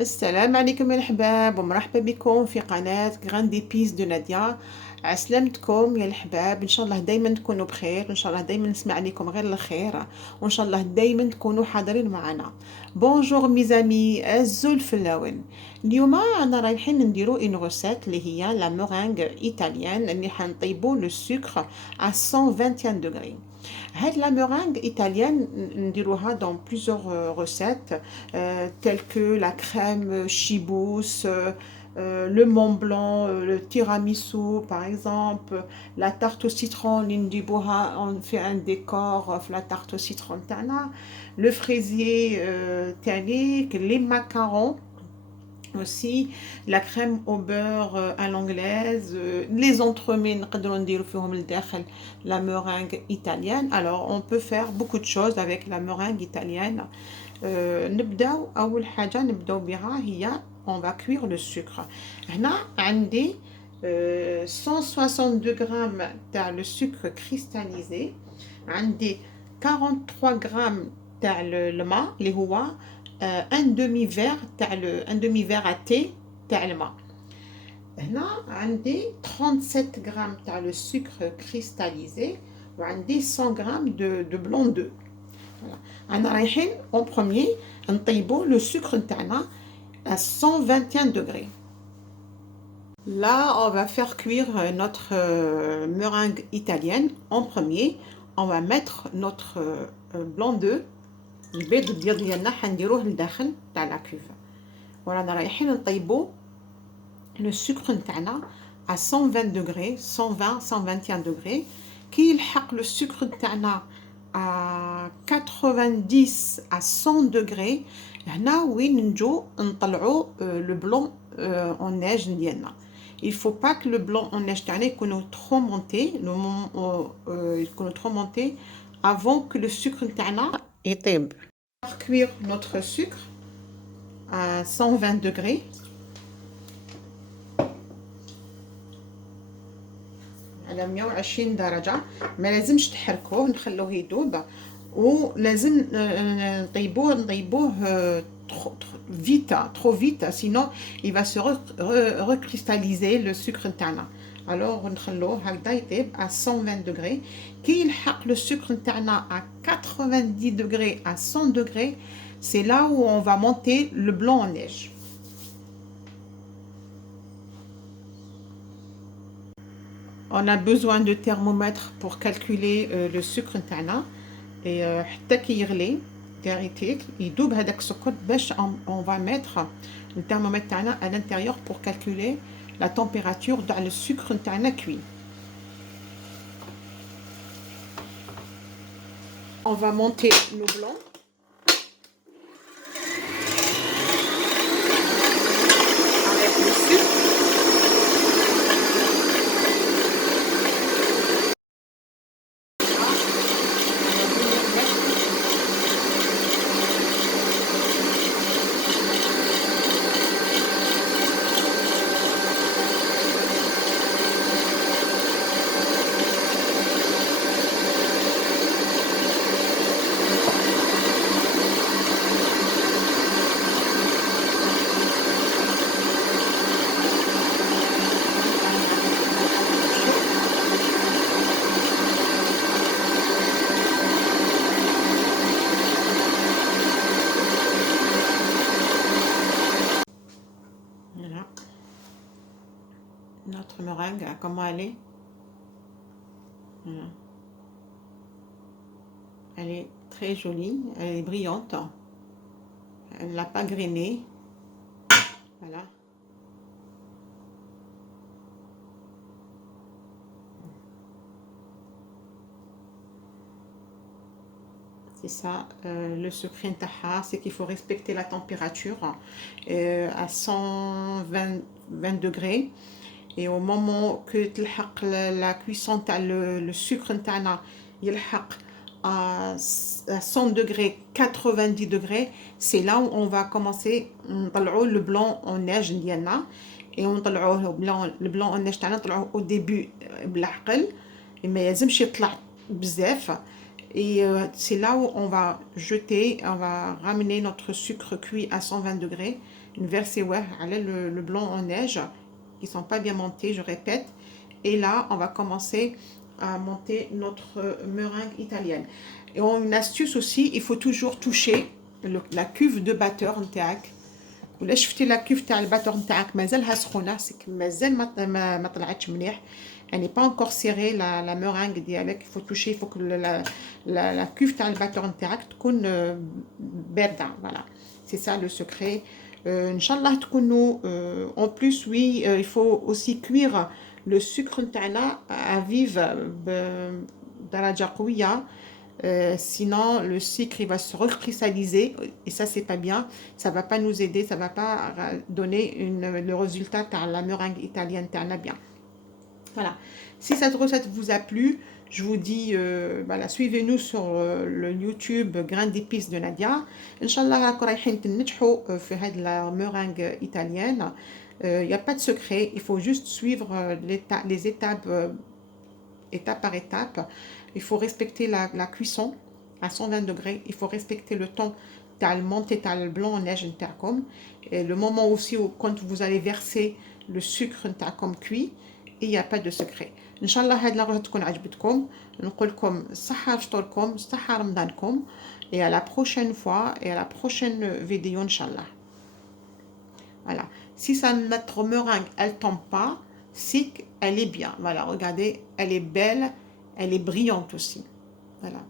السلام عليكم يا الحباب ومرحبا بكم في قناة غراندي بيس دو ناديا. عسلامتكم يا الحباب، ان شاء الله دايما تكونوا بخير، ان شاء الله دايما نسمع عليكم غير الخير، وان شاء الله دايما تكونوا حاضرين معنا. بونجور ميزامي الزول فلاون. اليوم انا رايحين نديرو ان غوسيت اللي هي لا مورينغ ايطاليان اللي حنطيبو لو سكر à 121 degrés. هاد لا meringue italienne نديروها dans plusieurs recettes telles que la crème chibousse, le Mont Blanc, le tiramisu par exemple, la tarte au citron اللي نديروها on fait un décor في la tarte au citron تاعنا, le fraisier تاني, les macarons aussi, la crème au beurre à l'anglaise, les entremets نقدروا نديروا فيهم لداخل la meringue italienne. Alors on peut faire beaucoup de choses avec la meringue italienne. نبداو اول حاجه نبداو بها هي on va cuire le sucre. هنا عندي 162 غرام تاع le sucre cristallisé, عندي 43 غرام تاع الماء اللي هو un demi verre تاع un demi verre à thé تاع الماء. هنا عندي 37 غرام تاع le sucre cristallisé وعندي 100 غرام de blanc d'œuf. Voilà. أنا رايحين en premier نطيبو le sucre نتاعنا à 121 degrés. Là, on va faire cuire notre meringue italienne. En premier, on va mettre notre blanc d'œuf. البيض البيض ديالنا حنديروه لداخل تاع لا كوف. ورانا رايحين نطيبو لو سكر نتاعنا à 120 degrés, 120 121 degrés. كي يلحق لو سكر نتاعنا à 90 à 100 degrés, هنا وين نجو نطلعو لو بلون en neige ديالنا. Il faut pas que le blanc en neige تاعنا يكونوا trop monté, يكونوا trop monté avant que le sucre نتاعنا يطيب. On va cuire notre sucre à 120 degrés. على 120 درجة. ما لازمش تحركوه، نخلوه يذوب، ولازم نطيبوه trop vite, sinon il va se recristalliser le sucre نتاعنا. alors نخلوه هكذا يطيب à 120 degrés. كي يلحق le sucre نتاعنا à 90 degrés à 100 degrés, c'est là où on va monter le blanc en neige. On a besoin de thermomètre pour calculer le sucre نتاعنا. et حتى كي يغلي يطيب يذوب هذاك السكر باش on va mettre le thermomètre تاعنا à l'intérieur pour calculer la température dans le sucre نتاعنا cuit. On va monter nos blancs. Avec le sucre. Voilà. Notre meringue, comment elle est? Voilà. Elle est très jolie, elle est brillante, elle n'a pas grainé. Voilà. C'est ça, le secret نتاعها, c'est qu'il faut respecter la température à 120 degrés. Et au moment que تلحق la cuisson تاع le sucre نتاعنا يلحق à 100 degrés, 90 degrés, c'est là où on va commencer نطلعو le blanc en neige ديالنا. et ونطلعوه le blanc en neige تاعنا نطلعوه au début بالعقل, ما لازمش يطلع بزاف. Et c'est là où on va jeter, on va ramener notre sucre cuit à 120 degrés une versée ouais, le blanc en neige, qui sont pas bien montés, je répète. Et là, on va commencer à monter notre meringue italienne. Et une astuce aussi, il faut toujours toucher la cuve de batteur نتاعك. ولا شفتي لا كيف تاع الباتور نتاعك مازالها سخونه سك مازال ما طلعتش مليح يعني با انكور سيري لا مورانغ ديالك il faut toucher il faut que la cuve تاع الباتور نتاعك تكون بارده voilà c'est ça le secret ان شاء الله تكونوا en plus oui il faut aussi cuire le sucre نتاعنا à vive بدرجه قويه. Sinon, le sucre il va se recristalliser et ça, c'est pas bien. Ça va pas nous aider, ça va pas donner le résultat de la meringue italienne bien. Voilà. Si cette recette vous a plu, je vous dis, voilà, suivez-nous sur le YouTube Grain d'épices de Nadia. Inch'Allah, رايحين تنجحوا في هذه la meringue italienne. Il n'y a pas de secret, il faut juste suivre les étapes étape par étape. Il faut respecter la cuisson à 120 degrés. Il faut respecter le temps de monter le blanc en neige. Et le moment aussi où quand vous allez verser le sucre comme cuit, il n'y a pas de secret. Inch'Allah, هاد la تكون عجبتكم. نقول لكم صحة فطوركم صحة رمضانكم. Et à la prochaine fois et à la prochaine vidéo, Inch'Allah. Voilà. Si notre meringue, elle tombe pas, c'est qu'elle est bien. Voilà, regardez, elle est belle, elle est brillante aussi. Voilà.